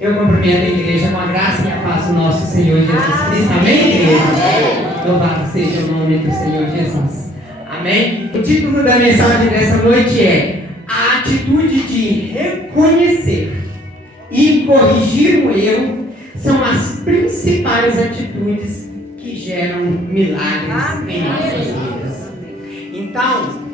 Eu cumprimento a igreja com a graça e a paz do nosso Senhor Jesus Cristo. Amém, igreja? Louvado seja o nome do Senhor Jesus. Amém? O título da mensagem dessa noite é a atitude de reconhecer e corrigir o erro são as principais atitudes que geram milagres em nossas vidas. Então,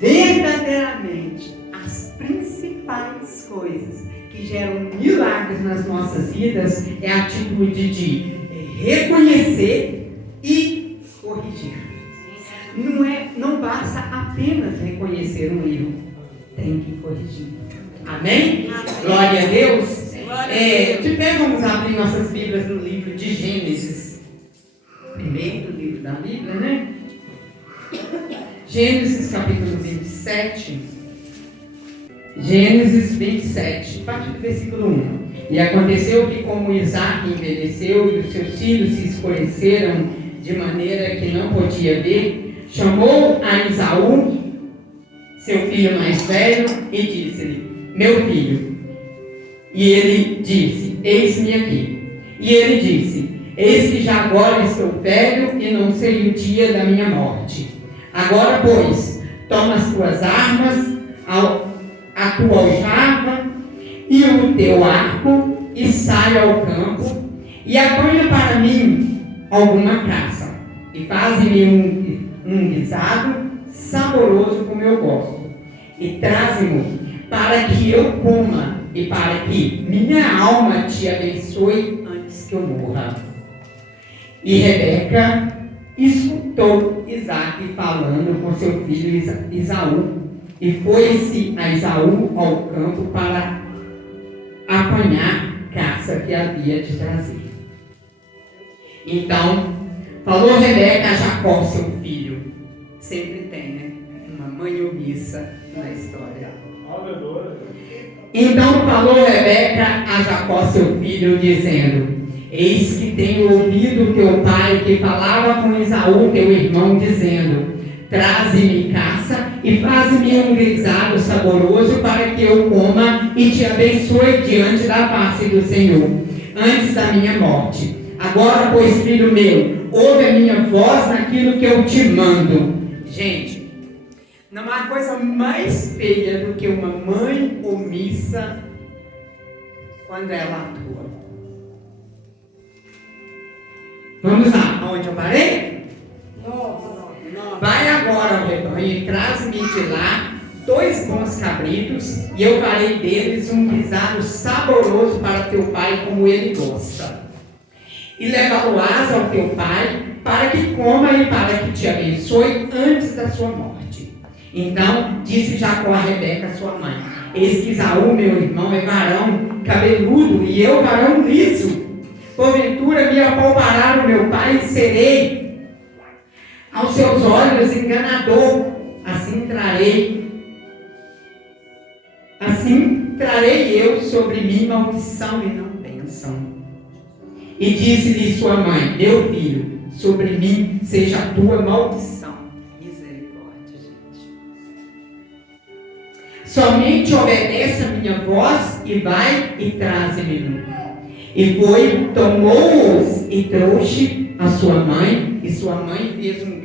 verdadeiramente, as principais coisas que geram milagres nas nossas vidas é a atitude de reconhecer e corrigir. Não basta apenas reconhecer um erro, tem que corrigir. Amém? Glória a Deus. Vamos abrir nossas Bíblias no livro de Gênesis. Primeiro livro da Bíblia, né? Gênesis capítulo 27. Gênesis 27, a partir do versículo 1. E aconteceu que, como Isaac envelheceu e os seus filhos se escureceram de maneira que não podia ver, chamou a Esaú, seu filho mais velho, e disse-lhe: meu filho. E ele disse: eis-me aqui. E ele disse: eis que já agora estou velho e não sei o dia da minha morte. Agora, pois, toma as tuas armas, a tua aljava e o teu arco, e sai ao campo, e apanha para mim alguma caça, e faze-me um guisado saboroso como eu gosto, e traze-mo para que eu coma, e para que minha alma te abençoe antes que eu morra. E Rebeca escutou Isaque falando com seu filho Esaú, e foi-se a Esaú ao campo para apanhar caça que havia de trazer. Então falou Rebeca a Jacó, seu filho. Sempre tem, né? Uma mãe omissa na história. Então falou Rebeca a Jacó, seu filho, dizendo: eis que tenho ouvido teu pai que falava com Esaú, teu irmão, dizendo: traze-me caça e faze-me um guisado saboroso para que eu coma e te abençoe diante da face do Senhor, antes da minha morte. Agora, pois, filho meu, ouve a minha voz naquilo que eu te mando. Gente, não há coisa mais feia do que uma mãe omissa quando ela atua. Vamos lá, aonde eu parei? Não. Vai agora ao rebanho e traz-me de lá 2 bons cabritos, e eu farei deles um guisado saboroso para teu pai, como ele gosta. E levá-lo-ás ao teu pai, para que coma e para que te abençoe antes da sua morte. Então disse Jacó a Rebeca, sua mãe: eis que Esaú, meu irmão, é varão cabeludo, e eu varão liso. Porventura me apalpará o meu pai, e serei aos seus olhos enganador. Assim trarei eu sobre mim maldição e não bênção. E disse-lhe sua mãe: meu filho, sobre mim seja a tua maldição. Misericórdia, gente. Somente obedece a minha voz e vai e traze-me. E foi, tomou-os e trouxe a sua mãe, e sua mãe fez um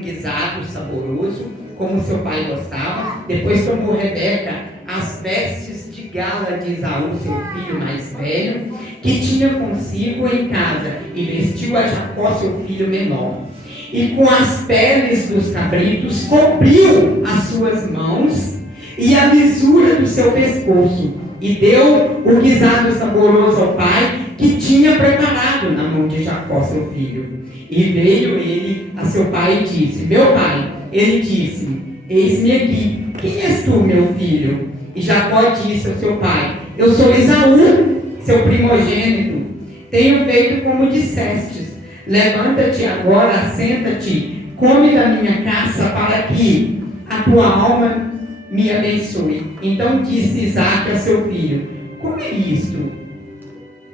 guisado saboroso, como seu pai gostava. Depois tomou Rebeca as vestes de gala de Esaú, seu filho mais velho, que tinha consigo em casa, e vestiu a Jacó, seu filho menor. E com as peles dos cabritos cobriu as suas mãos e a lisura do seu pescoço, e deu o guisado saboroso ao pai, que tinha preparado na mão de Jacó, seu filho. E veio ele a seu pai e disse: meu pai. Ele disse: eis-me aqui. Quem és tu, meu filho? E Jacó disse ao seu pai: eu sou Esaú, seu primogênito. Tenho feito como dissestes. Levanta-te agora, assenta-te, come da minha caça, para que a tua alma me abençoe. Então disse Isaque a seu filho: como é isto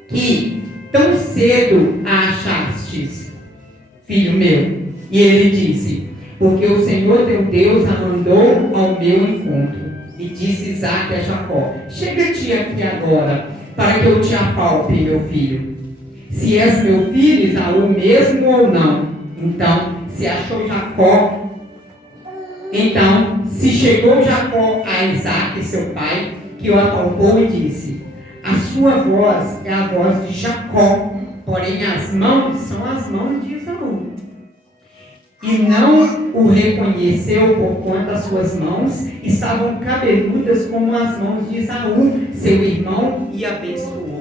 que tão cedo a achastes, filho meu? E ele disse: porque o Senhor teu Deus a mandou ao meu encontro. E disse Isaque a Jacó: chega-te aqui agora, para que eu te apalpe, meu filho? Se és meu filho, Esaú mesmo ou não? Então, se achou Jacó, se chegou Jacó a Isaque, seu pai, que o apalpou e disse: a sua voz é a voz de Jacó, porém as mãos são as mãos de Esaú. E não o reconheceu, porquanto as suas mãos estavam cabeludas como as mãos de Esaú, seu irmão, e abençoou.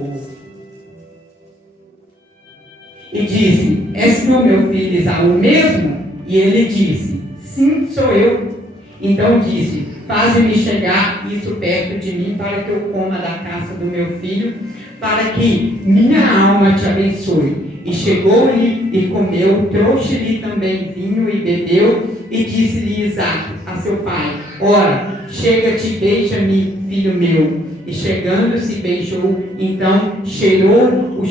E disse: és tu, meu filho Esaú mesmo? E ele disse: sim, sou eu. Então disse: faze-me chegar isso perto de mim, para que eu coma da caça do meu filho, para que minha alma te abençoe. E chegou-lhe e comeu, trouxe-lhe também vinho e bebeu, e disse-lhe Isaque a seu pai: ora, chega-te, beija-me, filho meu. E chegando-se, beijou, então cheirou o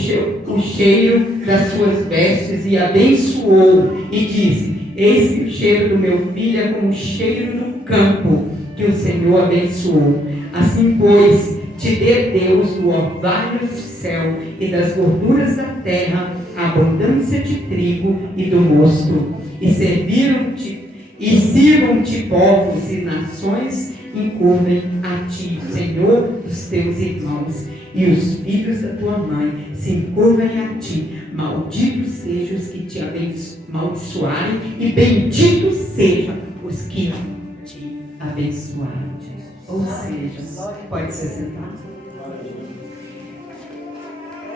cheiro das suas vestes e abençoou, e disse: eis que o cheiro do meu filho é como o cheiro do campo que o Senhor abençoou. Assim, pois, te dê Deus do orvalho do céu e das gorduras da terra a abundância de trigo e do mosto. E sirvam-te povos e nações, encurvem a ti, Senhor, os teus irmãos, e os filhos da tua mãe se encurvem a ti. Malditos sejam os que te amaldiçoarem, e benditos sejam os que te abençoarem. Ou seja, pode ser sentado.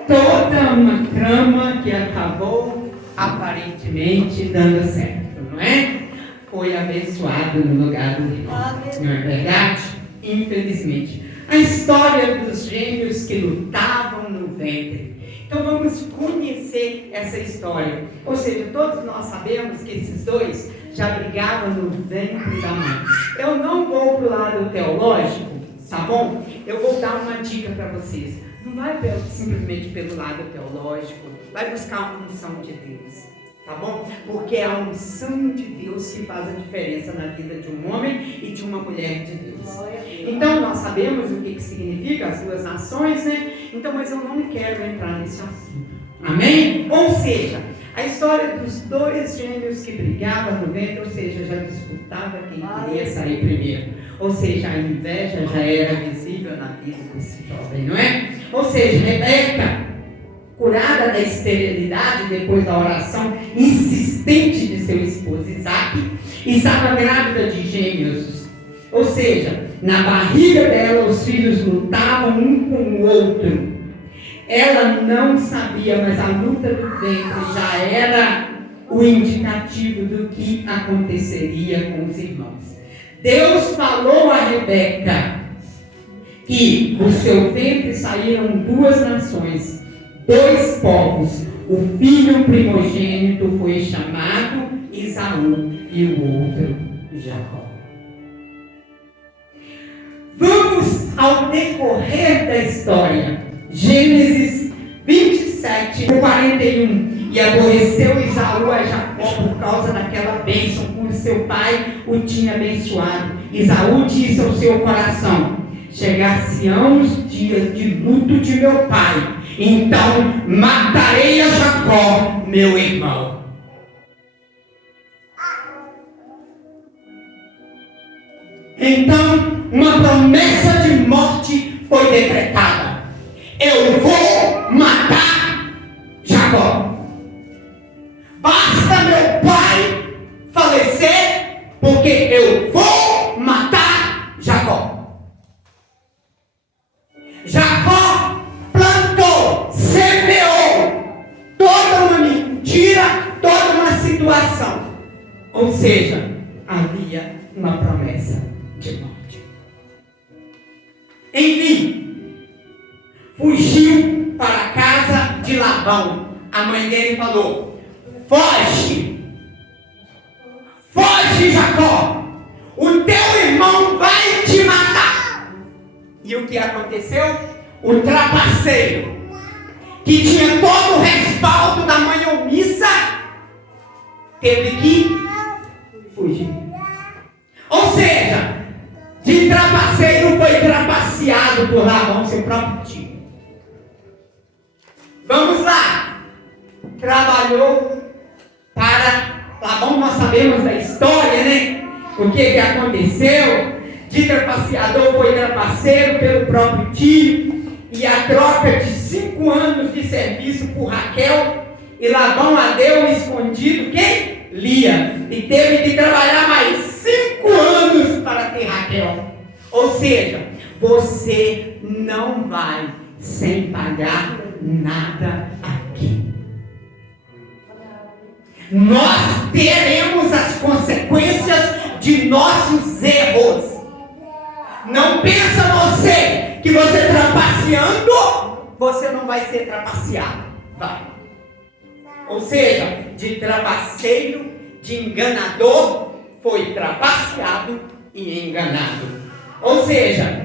Toda uma trama que acabou aparentemente dando certo, não é? Foi abençoado no lugar do irmão, não é verdade? Infelizmente. A história dos gêmeos que lutavam no ventre. Então vamos conhecer essa história. Ou seja, todos nós sabemos que esses dois já brigavam no ventre da mãe. Eu não vou para o lado teológico, tá bom? Eu vou dar uma dica para vocês. Não vai simplesmente pelo lado teológico, vai buscar a unção de Deus, tá bom? Porque é a unção de Deus que faz a diferença na vida de um homem e de uma mulher de Deus. Então nós sabemos o que significa as duas nações, né? Então, mas eu não quero entrar nesse assunto. Amém? Ou seja, a história dos dois gêmeos que brigavam no ventre, ou seja, já disputava quem queria sair primeiro. Ou seja, a inveja já era visível na vida desse jovem, não é? Ou seja, Rebeca, curada da esterilidade depois da oração insistente de seu esposo Isaque, estava grávida de gêmeos. Ou seja, na barriga dela os filhos lutavam um com o outro. Ela não sabia, mas a luta do ventre já era o indicativo do que aconteceria com os irmãos. Deus falou a Rebeca que do seu ventre saíram duas nações, dois povos. O filho primogênito foi chamado Esaú e o outro Jacó. Vamos ao decorrer da história. Gênesis 27, 41. E aborreceu Esaú a Jacó por causa daquela bênção com seu pai o tinha abençoado. Esaú disse ao seu coração: chegar-se-ão os dias de luto de meu pai, então matarei a Jacó, meu irmão. Então uma promessa de morte foi decretada: eu vou matar Jacó. Basta meu pai falecer, porque eu vou matar Jacó. Jacó plantou, semeou toda uma mentira, toda uma situação. Ou seja, havia uma promessa de morte. Enfim, fugiu para a casa de Labão. A mãe dele falou: foge, foge, Jacó, o teu irmão vai te matar. E o que aconteceu? O trapaceiro, que tinha todo o respaldo da mãe omissa, teve que fugir. Ou seja, de trapaceiro foi trapaceado por Labão, seu próprio tio. Vamos lá. Trabalhou para Labão, nós sabemos da história, né? O que aconteceu? De trapaceador foi trapaceiro pelo próprio tio, e a troca de 5 anos de serviço por Raquel, e Labão a deu escondido quem? Lia, e teve que trabalhar mais 5 anos para ter Raquel. Ou seja, você não vai sem pagar nada aqui. Nós teremos as consequências de nossos erros. Não pensa você que você trapaceando, você não vai ser trapaceado. Vai. Ou seja, de trapaceiro, de enganador, foi trapaceado e enganado. Ou seja,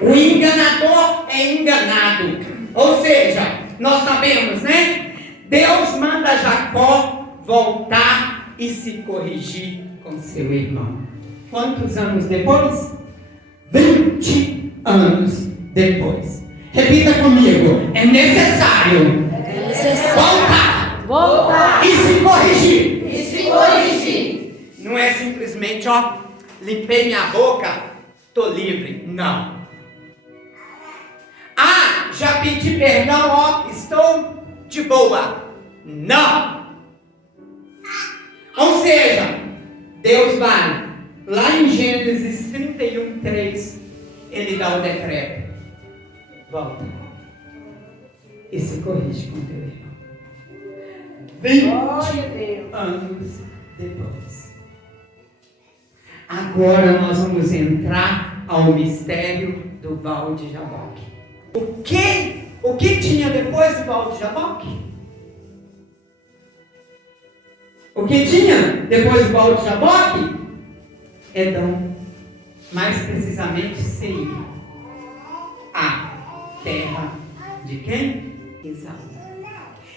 o enganador é enganado. Ou seja, nós sabemos, né? Deus manda Jacó voltar e se corrigir com seu irmão. Quantos anos depois? 20 anos depois. Repita comigo. É necessário voltar e se corrigir. Não é simplesmente, limpei minha boca, estou livre. Não. Já pedi perdão, estou de boa. Não. Ou seja, Deus vai, lá em Gênesis 31:3, Ele dá o decreto. Volta e se corrige com teu irmão. 20 anos depois. Agora nós vamos entrar ao mistério do Val de Jaboque. O que tinha depois do Val de Jaboque? O que tinha depois do Val de Jaboque? Edom, mais precisamente Seir, a terra de quem? Esaú.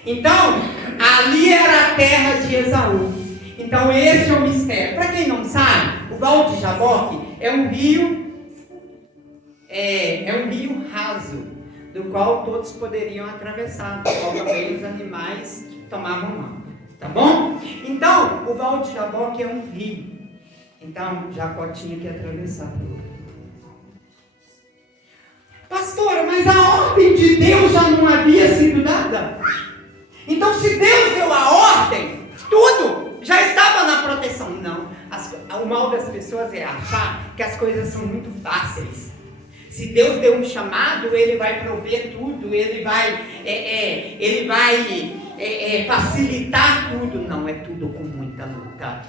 Então, ali era a terra de Esaú. Então, esse é o mistério. Para quem não sabe, o Val de Jaboque é um rio raso, do qual todos poderiam atravessar, do qual também os animais tomavam água. Tá bom? Então, o Val de Jaboque é um rio. Então, Jacó tinha que atravessar por lá. Pastora, mas a ordem de Deus já não havia sido dada? Então, se Deus deu a ordem, tudo já estava na proteção. Não. O mal das pessoas é achar que as coisas são muito fáceis. Se Deus deu um chamado, Ele vai prover tudo, Ele vai facilitar tudo. Não, é tudo com muita luta.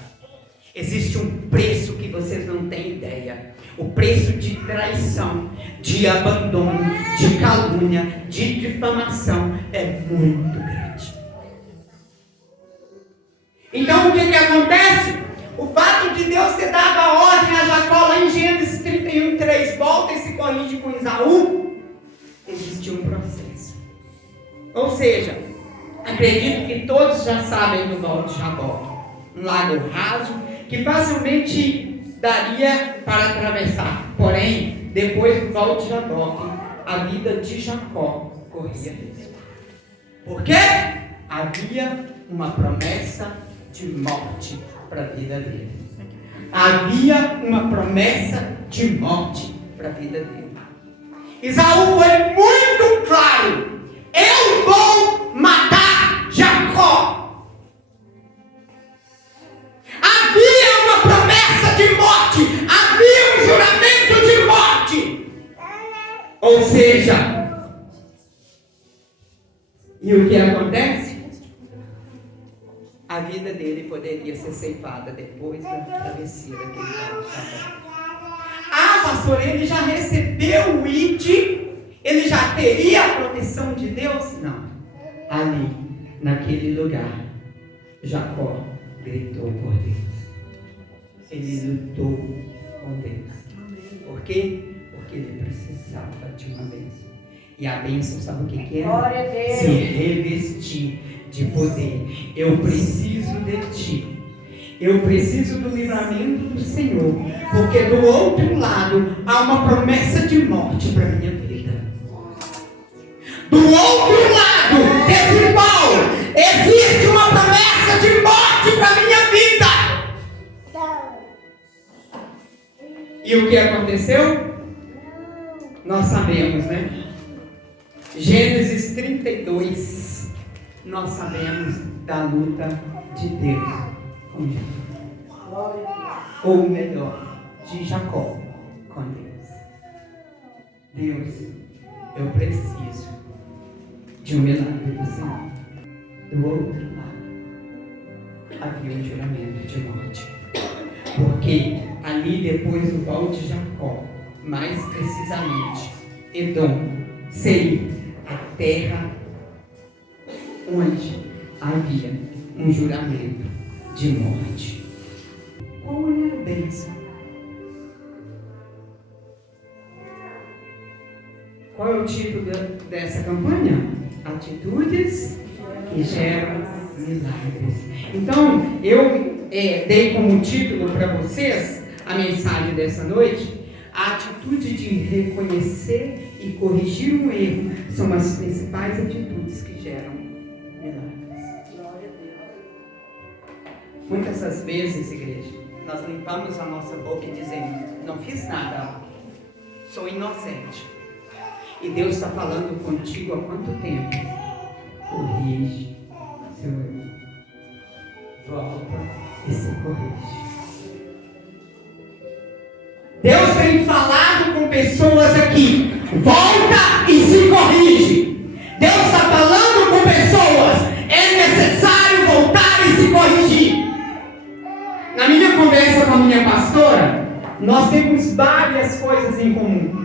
Existe um preço que vocês não têm ideia. O preço de traição, de abandono, de calúnia, de difamação é muito grande. Então o que acontece? O fato de Deus ter dado a ordem a Jacó lá em Gênesis 31:3, volta e se corrige com Esaú, existe um processo. Ou seja, acredito que todos já sabem do Val de Jaboque, um lago raso que facilmente daria para atravessar. Porém, depois do Val de Jaboque, a vida de Jacó corria risco. Por quê? Havia uma promessa de morte para a vida dele. Havia uma promessa de morte para a vida dele. Esaú foi muito claro: eu vou matar Jacó. Havia uma promessa de morte, havia um juramento de morte. Ou seja, e o que acontece? A vida dele poderia ser ceifada depois da travessia daquele Val de Jaboque. Pastor, ele já recebeu o ID? Ele já teria a proteção de Deus? Não. Ali, naquele lugar, Jacó gritou por Deus. Ele lutou com Deus. Por quê? Porque ele precisava de uma bênção. E a bênção, sabe o que é? Glória a Deus. Se revestir de poder. Eu preciso de ti. Eu preciso do livramento do Senhor. Porque do outro lado há uma promessa de morte para a minha vida. Do outro lado E o que aconteceu? Nós sabemos, né? Gênesis 32, nós sabemos da luta de Deus com Jacó. Ou melhor, de Jacó com Deus. Deus, eu preciso de um milagre do Senhor. Do outro lado, havia um juramento de morte. Porque ali depois do val de Jacó, mais precisamente, Edom, Seir, a terra onde havia um juramento de morte. Qual era a bênção? Qual é o título dessa campanha? Atitudes que geram milagres. Então, eu dei como título para vocês a mensagem dessa noite: a atitude de reconhecer e corrigir um erro são as principais atitudes que geram milagres. Glória a Deus. Muitas das vezes, igreja, nós limpamos a nossa boca e dizemos: não fiz nada, sou inocente. E Deus está falando contigo há quanto tempo? Corrige seu erro. Volta e se corrige. Deus tem falado com pessoas aqui: volta e se corrige. Deus está falando com pessoas: é necessário voltar e se corrigir. Na minha conversa com a minha pastora, nós temos várias coisas em comum.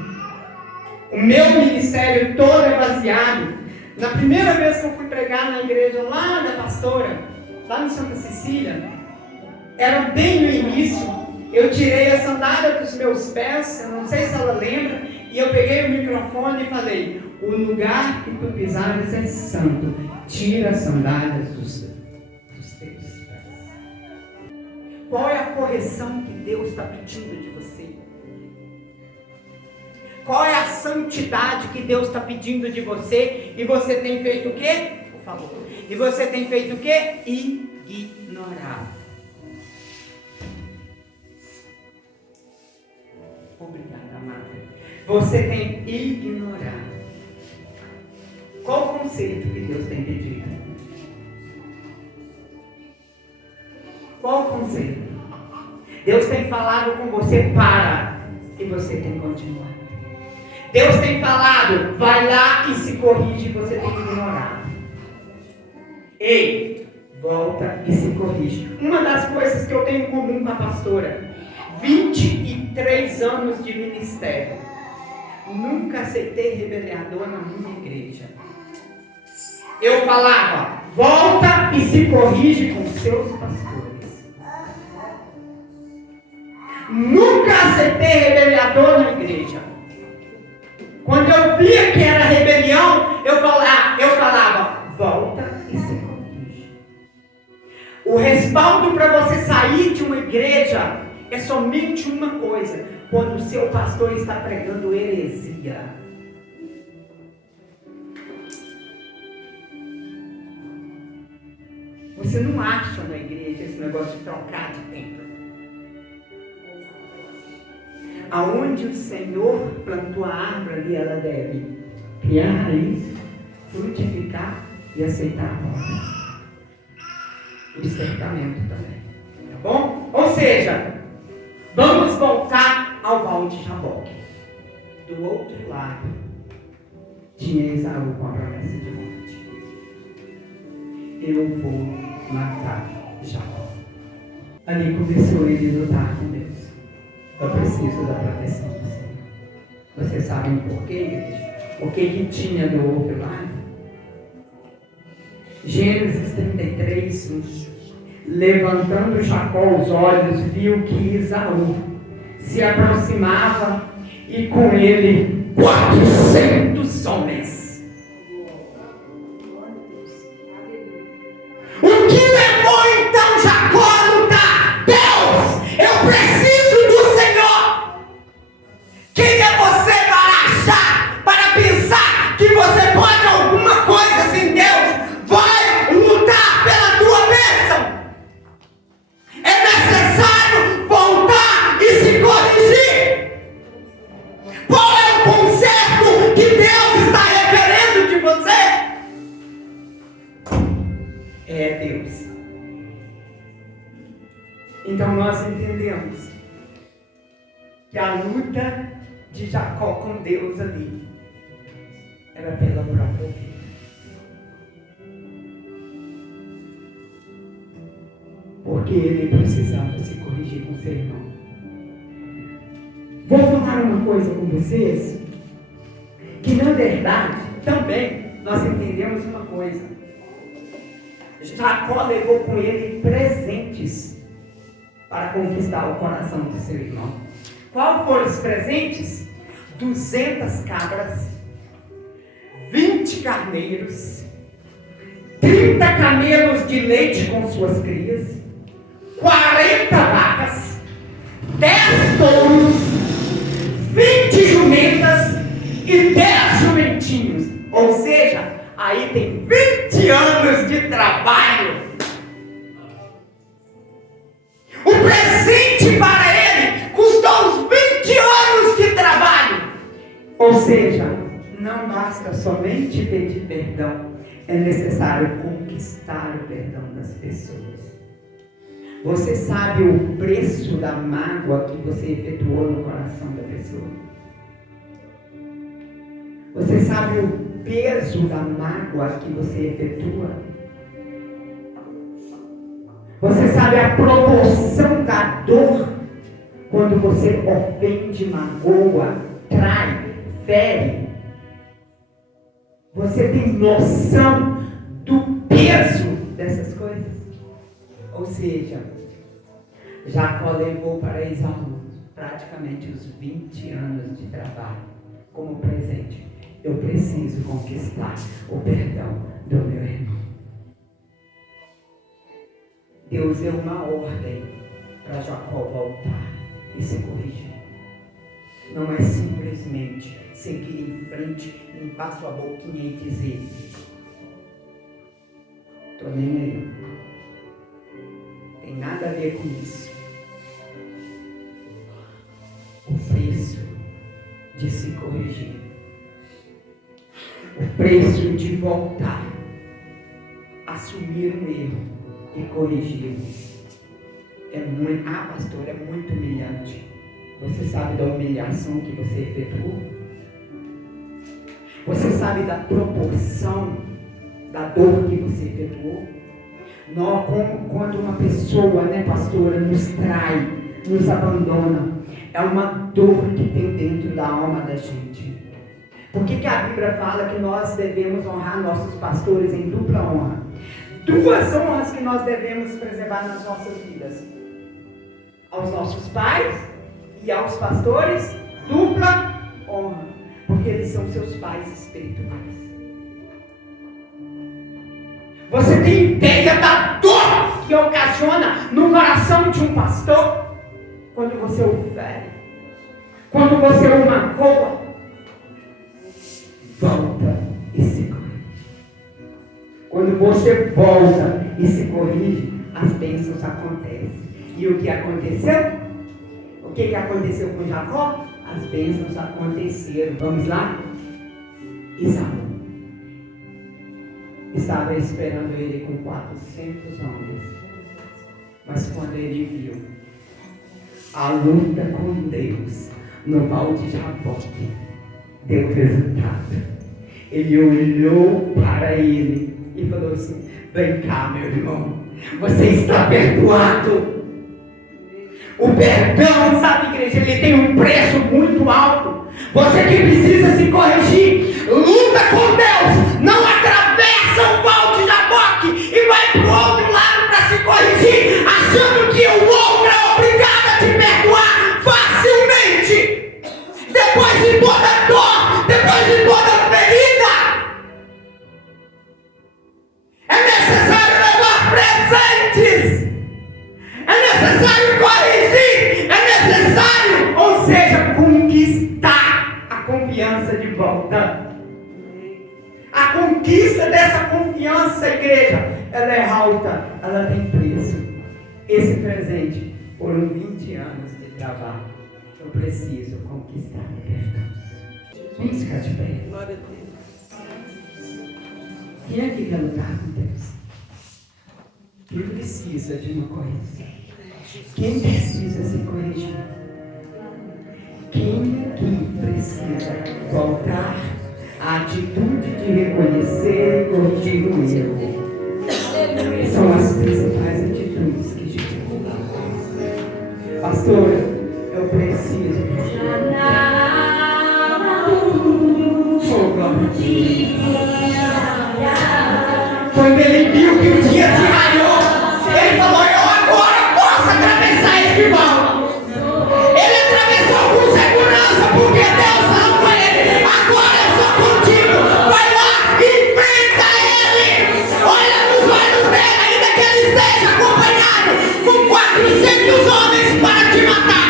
O meu ministério todo é baseado. Na primeira vez que eu fui pregar na igreja lá da pastora, lá em Santa Cecília, era bem no início. Eu tirei a sandália dos meus pés, eu não sei se ela lembra, e eu peguei o microfone e falei: o lugar que tu pisares é santo, tira as sandálias dos teus pés. Qual é a correção que Deus está pedindo de você? Qual é a santidade que Deus está pedindo de você? E você tem feito o quê? Por favor. E você tem feito o quê? Ignorar. Obrigada, amada. Você tem ignorado. Qual o conceito que Deus tem pedido? Qual o conceito? Deus tem falado com você: para. E você tem continuado. Deus tem falado: vai lá e se corrige. E você tem ignorado. Ei, volta e se corrige. Uma das coisas que eu tenho em comum com a pastora: 23 anos de ministério. Nunca aceitei rebeliador na minha igreja. Eu falava: volta e se corrige com seus pastores. Nunca aceitei rebeliador na igreja. Quando eu via que era rebelião, eu falava: volta e se corrige. O respaldo para você sair de uma igreja é somente uma coisa: quando o seu pastor está pregando heresia. Você não acha na igreja esse negócio de trocar de templo. Aonde o Senhor plantou a árvore, ali ela deve criar raiz, frutificar e aceitar a roda. O cercamento também. Tá bom? Ou seja, vamos voltar ao val de Jaboque. Do outro lado, tinha Esaú com a promessa de morte. Eu vou matar Jacó. Ali começou ele a lutar com Deus. Eu preciso da proteção do Senhor. Vocês sabem por quê, igreja? O que tinha do outro lado? Gênesis 33, 1. Levantando Jacó os olhos, viu que Esaú se aproximava e com ele 400 homens. O que levou então Jacó a lutar? Deus, eu preciso do Senhor. Quem é você para achar, para pensar que você pode alguma coisa sem Deus? Vai lutar pela tua bênção. É necessário voltar e se corrigir. Então nós entendemos que a luta de Jacó com Deus ali era pela própria vida. Porque ele precisava se corrigir com seu irmão. Vou falar uma coisa com vocês, que na verdade também nós entendemos uma coisa. Jacó levou com ele presentes para conquistar o coração do seu irmão. Qual foram os presentes? 200 cabras, 20 carneiros, 30 camelos de leite com suas crias, 40 vacas, 10 touros, 20 jumentas e 10 jumentinhos. Ou seja, aí tem 20 anos de trabalho. O presente para ele custou os 20 anos de trabalho. Ou seja, não basta somente pedir perdão, é necessário conquistar o perdão das pessoas. Você sabe o preço da mágoa que você efetuou no coração da pessoa? Você sabe o peso da mágoa que você efetua? Você sabe a proporção da dor quando você ofende, magoa, trai, fere? Você tem noção do peso dessas coisas? Ou seja, Jacó levou para Esaú praticamente os 20 anos de trabalho como presente. Eu preciso conquistar o perdão do meu irmão. Deus deu uma ordem para Jacó voltar e se corrigir. Não é simplesmente seguir em frente, limpar sua boquinha e dizer: estou nem aí. Tem nada a ver com isso. O preço de se corrigir, o preço de voltar, assumir um erro e corrigi-lo. É muito, pastor, é muito humilhante. Você sabe da humilhação que você efetuou? Você sabe da proporção da dor que você efetuou? Quando uma pessoa, pastora, nos trai, nos abandona, é uma dor que tem dentro da alma da gente. Por que a Bíblia fala que nós devemos honrar nossos pastores em dupla honra? Duas honras que nós devemos preservar nas nossas vidas: aos nossos pais e aos pastores, dupla honra, porque eles são seus pais espirituais. Você tem ideia da dor que ocasiona no coração de um pastor quando você o fere, quando você o magoa? Volta e se corrige. Quando você volta e se corrige, as bênçãos acontecem. E o que aconteceu? O que aconteceu com Jacó? As bênçãos aconteceram. Vamos lá? Esaú estava esperando ele com 400 homens. Mas quando ele viu a luta com Deus no Val de Jaboque, deu resultado. Ele olhou para ele e falou assim: vem cá, meu irmão, você está perdoado. O perdão, sabe, igreja, ele tem um preço muito alto. Você que precisa se corrigir, luta com Deus, não atravessa o Val de Jaboque e vai para o outro lado para se corrigir, achando que o outro é obrigado a te perdoar facilmente. Depois de toda dor, depois de toda ferida, é necessário levar presentes, é necessário corrigir, é necessário, ou seja, conquistar a confiança de volta. A conquista dessa confiança, igreja, ela é alta, ela tem preço. Esse presente foram 20 anos de trabalho. Eu preciso conquistar o perdão. Vamos ficar de pé. Quem é que quer lutar com Deus? Quem precisa de uma correção? Quem precisa se corrigir? Quem aqui precisa voltar à atitude de reconhecer e corrigir o erro? São as principais atitudes que dificultam. Pastor, eu preciso. Quando ele viu que o dia se raiou, ele falou: eu agora posso atravessar este vão. Ele atravessou com segurança, porque Deus ama ele. Agora eu sou contigo. Vai lá, enfrenta ele. Olha nos olhos dele, ainda que ele esteja acompanhado com 400 homens para te matar.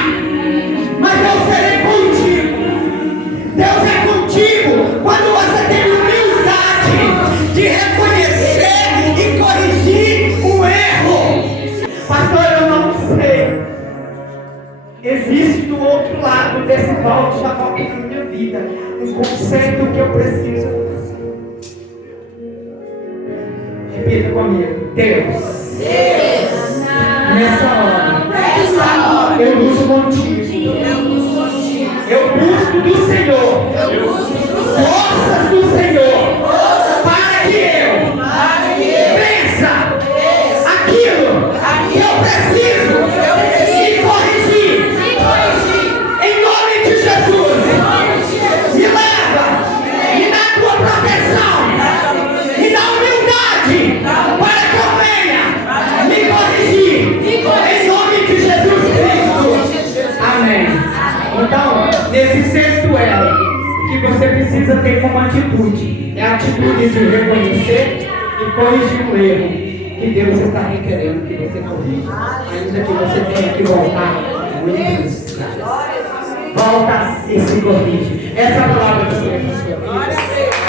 Mas eu serei contigo. Deus é contigo quando você tem humildade de reconhecer e corrigir o erro. Pastor, eu não sei. Existe do outro lado desse balde da boca na minha vida um conceito que eu preciso fazer. Repita comigo. Deus. Nessa hora. Eu busco contigo. Eu busco do Senhor. Forças do Senhor. Para que eu vença aquilo que eu preciso e corrigir. Em nome de Jesus. Me leva. Me dá a tua proteção. Me dá humildade para que eu venha me corrigir. Em nome de Jesus Cristo. Amém. Então, nesse sexto elo, o que você precisa ter como atitude é a atitude de reconhecer e corrigir o erro que Deus está requerendo que você corrija, ainda que você tenha que voltar muitas vezes. Volta e se corrige. Essa é a palavra do Senhor.